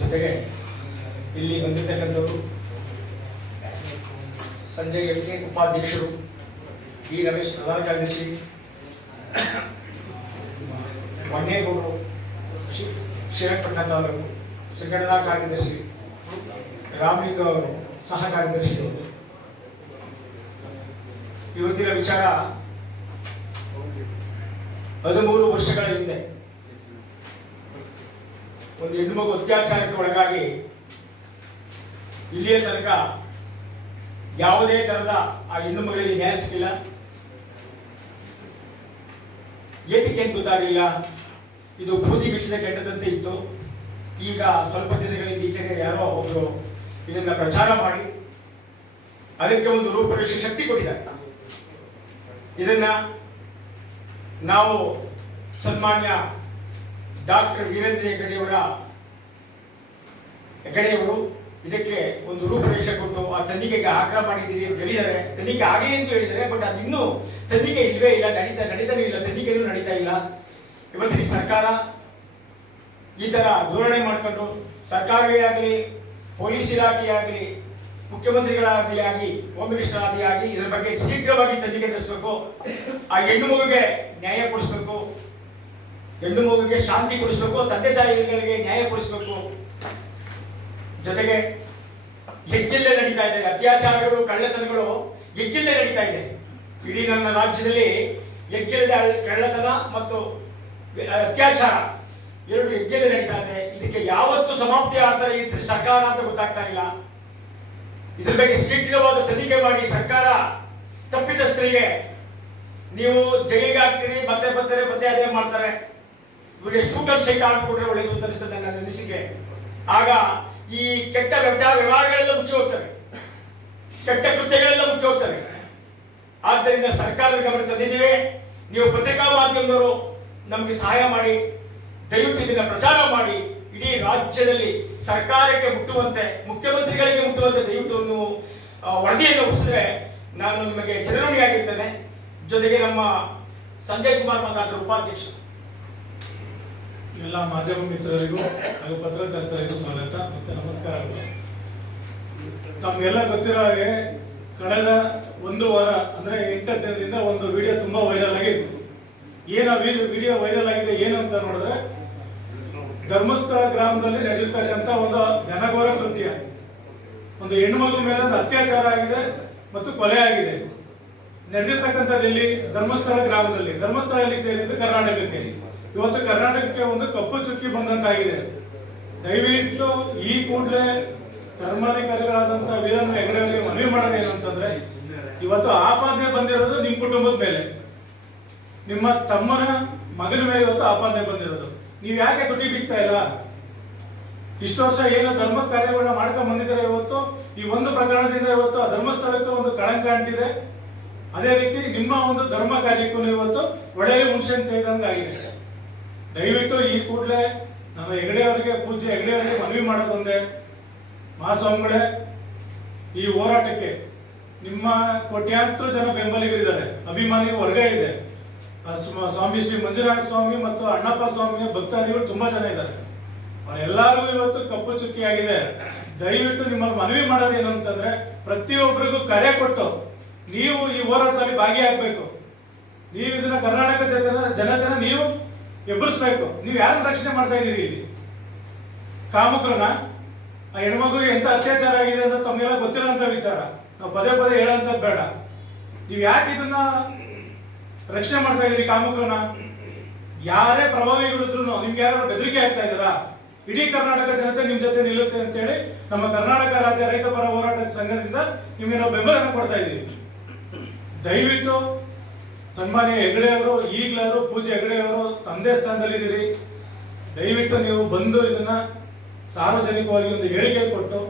ಜೊತೆಗೆ ಇಲ್ಲಿ ಬಂದಿರತಕ್ಕಂಥವರು ಸಂಜಯ್ ಎಂ ಉಪಾಧ್ಯಕ್ಷರು ಇ ರಮೇಶ್ ಪ್ರಧಾನ ಕಾರ್ಯದರ್ಶಿ ವಣ್ಣೇಗೌಡರು ಶ್ರೀರಂಗಪಟ್ಟಣ ತಾಲೂಕು ಸಂಘಟನಾ ಕಾರ್ಯದರ್ಶಿ, ರಾಮಲಿಂಗ ಅವರು, ಸಹ ಕಾರ್ಯದರ್ಶಿಯವರು ಇವತ್ತಿನ ವಿಚಾರ ಹದಿಮೂರು ವರ್ಷಗಳ ಹಿಂದೆ. ಒಂದು ಹೆಣ್ಣು ಮಗು ಅತ್ಯಾಚಾರಕ್ಕೆ ಒಳಗಾಗಿ ಇಲ್ಲಿಯ ತನಕ ಯಾವುದೇ ಥರದ ಆ ಹೆಣ್ಣು ಮಗಳಿಗೆ ನ್ಯಾಯ ಸಿಕ್ಕಿಲ್ಲ. ಏತಕ್ಕೆ ಅಂತ ಗೊತ್ತಾಗಲಿಲ್ಲ. ಇದು ಬೂದಿ ಬಿಸಿದ ಕೆಟ್ಟದಂತೆ ಇತ್ತು. ಈಗ ಸ್ವಲ್ಪ ದಿನಗಳಿಂದ ಈಚೆಗೆ ಯಾರೋ ಒಬ್ಬರು ಇದನ್ನ ಪ್ರಚಾರ ಮಾಡಿ ಅದಕ್ಕೆ ಒಂದು ರೂಪರೇಷೆ ಶಕ್ತಿ ಕೊಟ್ಟಿದ್ದಾರೆ. ಇದನ್ನ ನಾವು ಸನ್ಮಾನ್ಯ ಡಾಕ್ಟರ್ ವೀರೇಂದ್ರ ಹೆಗಡೆಯವರ ಹೆಗಡೆಯವರು ಇದಕ್ಕೆ ಒಂದು ರೂಪರೇಷೆ ಕೊಟ್ಟು ಆ ತನಿಖೆಗೆ ಆಗ್ರಹ ಮಾಡಿದ್ದೀರಿ ಅಂತ ಹೇಳಿದ್ದಾರೆ. ತನಿಖೆ ಆಗಿದೆ ಅಂತ ಹೇಳಿದ್ದಾರೆ, ಬಟ್ ಅದು ಇನ್ನೂ ತನಿಖೆ ಇಲ್ಲವೇ ಇಲ್ಲ, ನಡೀತಾ, ನಡೀತಾನೆ ಇಲ್ಲ ತನಿಖೆನೂ ನಡೀತಾ ಇಲ್ಲ. ಇವತ್ತಿನ ಸರ್ಕಾರ ಈ ಥರ ಧೋರಣೆ ಮಾಡಿಕೊಂಡು ಸರ್ಕಾರವೇ ಆಗಲಿ, ಪೊಲೀಸ್ ಇಲಾಖೆ ಆಗಲಿ, ಮುಖ್ಯಮಂತ್ರಿಗಳಾಗಲಿ ಆಗಿ, ಹೋಮ್ ಮಿನಿಸ್ಟರ್ ಆಗಿ ಇದರ ಬಗ್ಗೆ ಶೀಘ್ರವಾಗಿ ತನಿಖೆ ನಡೆಸಬೇಕು. ಆ ಹೆಣ್ಣು ಮಗುಗೆ ನ್ಯಾಯ ಕೊಡಿಸ್ಬೇಕು. ಹೆಣ್ಣು ಮಗುವಿಗೆ ಶಾಂತಿ ಕೊಡಿಸ್ಬೇಕು, ತಂದೆ ತಾಯಿಗಳಿಗೆ ನ್ಯಾಯ ಕೊಡಿಸ್ಬೇಕು. ಜೊತೆಗೆ ಎಕ್ಕಿಲ್ಲದೆ ನಡೀತಾ ಇದೆ. ಅತ್ಯಾಚಾರಗಳು, ಕಳ್ಳತನಗಳು ಎಕ್ಕಿಲ್ಲದೆ ನಡೀತಾ ಇದೆ. ಇಡೀ ನನ್ನ ರಾಜ್ಯದಲ್ಲಿ ಎಕ್ಕಿಲ್ಲದೆ ಕಳ್ಳತನ ಮತ್ತು ಅತ್ಯಾಚಾರ ಎರಡು ಎಗ್ಗೆಲೆ ನಡೀತಾ ಇದೆ. ಇದಕ್ಕೆ ಯಾವತ್ತು ಸಮಾಪ್ತಿ ಆಗ್ತಾರೆ ಈ ಸರ್ಕಾರ ಅಂತ ಗೊತ್ತಾಗ್ತಾ ಇಲ್ಲ. ಇದ್ರ ಬಗ್ಗೆ ಶೀಘ್ರವಾದ ತನಿಖೆ ಮಾಡಿ ಸರ್ಕಾರ ತಪ್ಪಿತಸ್ಥರಿಗೆ ನೀವು ಜೈಲಿಗೆ ಹಾಕ್ತೀರಿ ಮತ್ತೆ ಬರ್ತಾರೆ ಮತ್ತೆ ಅದೇ ಮಾಡ್ತಾರೆ. ಇವರಿಗೆ ಸೂಟಲ್ ಸೈಟ್ ಹಾಕ್ಬಿಟ್ರೆ ಒಳ್ಳೆಯದು ಅಂತ ಅನಿಸ್ತದೆ ನನ್ನ ಅನಿಸಿಕೆ. ಆಗ ಈ ಕೆಟ್ಟ ವ್ಯಚಾರ ವ್ಯವಹಾರಗಳೆಲ್ಲ ಮುಚ್ಚಿ ಹೋಗ್ತವೆ ಕೆಟ್ಟ ಕೃತ್ಯಗಳೆಲ್ಲ ಮುಚ್ಚಿ ಹೋಗ್ತವೆ ಆದ್ದರಿಂದ ಸರ್ಕಾರದ ಗಮನ ತಂದಿದ್ದೀವಿ. ನೀವು ಪತ್ರಿಕಾ ಮಾಧ್ಯಮದವರು ನಮಗೆ ಸಹಾಯ ಮಾಡಿ ದಯವಿಟ್ಟು ಇದನ್ನು ಪ್ರಚಾರ ಮಾಡಿ. ಇಡೀ ರಾಜ್ಯದಲ್ಲಿ ಸರ್ಕಾರಕ್ಕೆ ಮುಟ್ಟುವಂತೆ ಮುಖ್ಯಮಂತ್ರಿಗಳಿಗೆ ಮುಟ್ಟುವಂತೆ ದಯವಿಟ್ಟು ಆ, ವರದಿಯನ್ನು ನಾನು ನಿಮಗೆ ಚಿರಋಣಿಯಾಗಿರ್ತೇನೆ ಜೊತೆಗೆ ನಮ್ಮ ಸಂಜಯ್ ಕುಮಾರ್ ಮಾತಾಡ್ತಾರೆ ಉಪಾಧ್ಯಕ್ಷರು. ಎಲ್ಲ ಮಾಧ್ಯಮ ಮಿತ್ರರಿಗೂ ಹಾಗೂ ಪತ್ರಕರ್ತರಿಗೂ ಸ್ವಾಗತ ಮತ್ತೆ ನಮಸ್ಕಾರಗಳು. ತಮ್ಗೆಲ್ಲ ಗೊತ್ತಿರೋ ಹಾಗೆ ಕಳೆದ ಒಂದು ವಾರ, ಅಂದ್ರೆ ಎಂಟು ದಿನದಿಂದ ಒಂದು ವಿಡಿಯೋ ತುಂಬಾ ವೈರಲ್ ಆಗಿತ್ತು. ಏನ ವಿಡಿಯೋ ವೈರಲ್ ಆಗಿದೆ ಏನು ಅಂತ ನೋಡಿದ್ರೆ ಧರ್ಮಸ್ಥಳ ಗ್ರಾಮದಲ್ಲಿ ನಡೆದಿರ್ತಕ್ಕಂಥ ಒಂದು ಘನಘೋರ ಕೃತ್ಯ. ಒಂದು ಹೆಣ್ಣು ಮಗು ಮೇಲೆ ಒಂದು ಅತ್ಯಾಚಾರ ಆಗಿದೆ ಮತ್ತು ಕೊಲೆ ಆಗಿದೆ. ನಡೆದಿರ್ತಕ್ಕಂಥದ್ದು ಇಲ್ಲಿ ಧರ್ಮಸ್ಥಳ ಗ್ರಾಮದಲ್ಲಿ. ಧರ್ಮಸ್ಥಳ ಸೇರಿದ್ದು ಕರ್ನಾಟಕಕ್ಕೆ. ಇವತ್ತು ಕರ್ನಾಟಕಕ್ಕೆ ಒಂದು ಕಪ್ಪು ಚುಕ್ಕಿ ಬಂದಂತಾಗಿದೆ. ದಯವಿಟ್ಟು ಈ ಕೂಡಲೇ ಧರ್ಮಾಧಿಕಾರಿಗಳಾದಂತ ವೀರೇಂದ್ರ ಹೆಗಡೆ ಅವರಿಗೆ ಮನವಿ ಮಾಡೋದು ಏನಂತಂದ್ರೆ ಇವತ್ತು ಆಪಾದನೆ ಬಂದಿರೋದು ನಿಮ್ಮ ಕುಟುಂಬದ ಮೇಲೆ. ನಿಮ್ಮ ತಮ್ಮನ ಮಗನ ಮೇಲೆ ಇವತ್ತು ಆಪಾದನೆ ಬಂದಿರೋದು. ನೀವು ಯಾಕೆ ತುಟಿ ಬಿಡ್ತಾ ಇಲ್ಲ? ಇಷ್ಟು ವರ್ಷ ಏನು ಧರ್ಮ ಕಾರ್ಯಗಳನ್ನ ಮಾಡ್ಕೊಂಡ್ ಬಂದಿದ್ದಾರೆ ಇವತ್ತು? ಈ ಒಂದು ಪ್ರಕರಣದಿಂದ ಇವತ್ತು ಆ ಧರ್ಮಸ್ಥಳಕ್ಕೆ ಒಂದು ಕಳಂಕ ಅಂಟಿದೆ. ಅದೇ ರೀತಿ ನಿಮ್ಮ ಒಂದು ಧರ್ಮ ಕಾರ್ಯಕ್ಕೂ ಇವತ್ತು ಒಳ್ಳೆಯ ಮುಂಚೆ ತೆಗೆದಂಗಾಗಿದೆ ದಯವಿಟ್ಟು ಈ ಕೂಡಲೇ ನಮ್ಮ ಹೆಗಡೆಯವರಿಗೆ ಪೂಜೆ ಪೂಜ್ಯ ಹೆಗಡೆ ಅವರಿಗೆ ಮನವಿ ಮಾಡೋದೊಂದೇ ಮಹಾಸ್ವಾಮಿಗಳೇ, ಈ ಹೋರಾಟಕ್ಕೆ ನಿಮ್ಮ ಕೋಟ್ಯಾಂತರ ಜನ ಬೆಂಬಲಿಗರಿದ್ದಾರೆ. ಅಭಿಮಾನಿ ವರ್ಗ ಇದೆ. ಸ್ವಾಮಿ ಶ್ರೀ ಮಂಜುನಾಥ ಸ್ವಾಮಿ ಮತ್ತು ಅಣ್ಣಪ್ಪ ಸ್ವಾಮಿಯ ಭಕ್ತಾದಿಗಳು ತುಂಬಾ ಜನ ಇದ್ದಾರೆ. ಎಲ್ಲರಿಗೂ ಇವತ್ತು ಕಪ್ಪು ಚುಕ್ಕಿಯಾಗಿದೆ. ದಯವಿಟ್ಟು ನಿಮ್ಮಲ್ಲಿ ಮನವಿ ಮಾಡೋದೇನು ಅಂತಂದ್ರೆ, ಪ್ರತಿಯೊಬ್ಬರಿಗೂ ಕರೆ ಕೊಟ್ಟು ನೀವು ಈ ಹೋರಾಟದಲ್ಲಿ ಭಾಗಿಯಾಗಬೇಕು. ನೀವು ಇದನ್ನ ಕರ್ನಾಟಕ ಜನ ಜನ ನೀವು ಎಬ್ಬರಿಸ್ಬೇಕು ನೀವು ಯಾರನ್ನ ರಕ್ಷಣೆ ಮಾಡ್ತಾ ಇದ್ದೀರಿ ಇಲ್ಲಿ? ಕಾಮುಕರನ್ನ ಆ ಹೆಣ್ಮಗುಗೆ ಎಂತ ಅತ್ಯಾಚಾರ ಆಗಿದೆ ಅಂತ ತಮಗೆಲ್ಲ ಗೊತ್ತಿರೋಂಥ ವಿಚಾರ. ನಾವು ಪದೇ ಪದೇ ಹೇಳೋಂಥದ್ದು ಬೇಡ. ನೀವು ಯಾಕೆ ಇದನ್ನ ರಕ್ಷಣೆ ಮಾಡ್ತಾ ಇದ್ದೀರಿ ಕಾಮುಕರನ್ನ ಯಾರೇ ಪ್ರಭಾವಿಗಳಿದ್ರು ನಿಮ್ಗೆ ಯಾರು ಬೆದರಿಕೆ ಆಗ್ತಾ ಇದ್ದೀರಾ? ಇಡೀ ಕರ್ನಾಟಕ ಜನತೆ ನಿಮ್ ಜೊತೆ ನಿಲ್ಲುತ್ತೆ ಅಂತೇಳಿ ನಮ್ಮ ಕರ್ನಾಟಕ ರಾಜ್ಯ ರೈತ ಪರ ಹೋರಾಟ ಸಂಘದಿಂದ ನಿಮಗೆ ನಾವು ಬೆಂಬಲವನ್ನು ಕೊಡ್ತಾ ಇದ್ದೀವಿ. ದಯವಿಟ್ಟು ಸನ್ಮಾನ್ಯ ಹೆಗಡೆ ಅವರು ಈಗಲಾದ್ರು ಪೂಜೆ ಹೆಗಡೆ ಅವರು ತಂದೆ ಸ್ಥಾನದಲ್ಲಿದ್ದೀರಿ. ದಯವಿಟ್ಟು ನೀವು ಬಂದು ಇದನ್ನ ಸಾರ್ವಜನಿಕವಾಗಿ ಒಂದು ಹೇಳಿಕೆ ಕೊಟ್ಟು,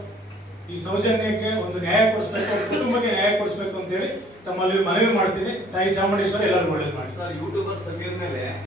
ಈ ಸೌಜನ್ಯಕ್ಕೆ ಒಂದು ನ್ಯಾಯ ಕೊಡಿಸ್ಬೇಕು ಕುಟುಂಬಕ್ಕೆ ನ್ಯಾಯ ಕೊಡಿಸ್ಬೇಕು ಅಂತೇಳಿ ತಮ್ಮಲ್ಲಿ ಮನವಿ ಮಾಡ್ತೀನಿ. ತಾಯಿ ಚಾಮುಂಡೇಶ್ವರಿ ಎಲ್ಲರೂ ಒಳ್ಳೇದು ಮಾಡಿ. ಸರ್, ಯೂಟ್ಯೂಬರ್ ಸಮೀರ್ ಮೇಲೆ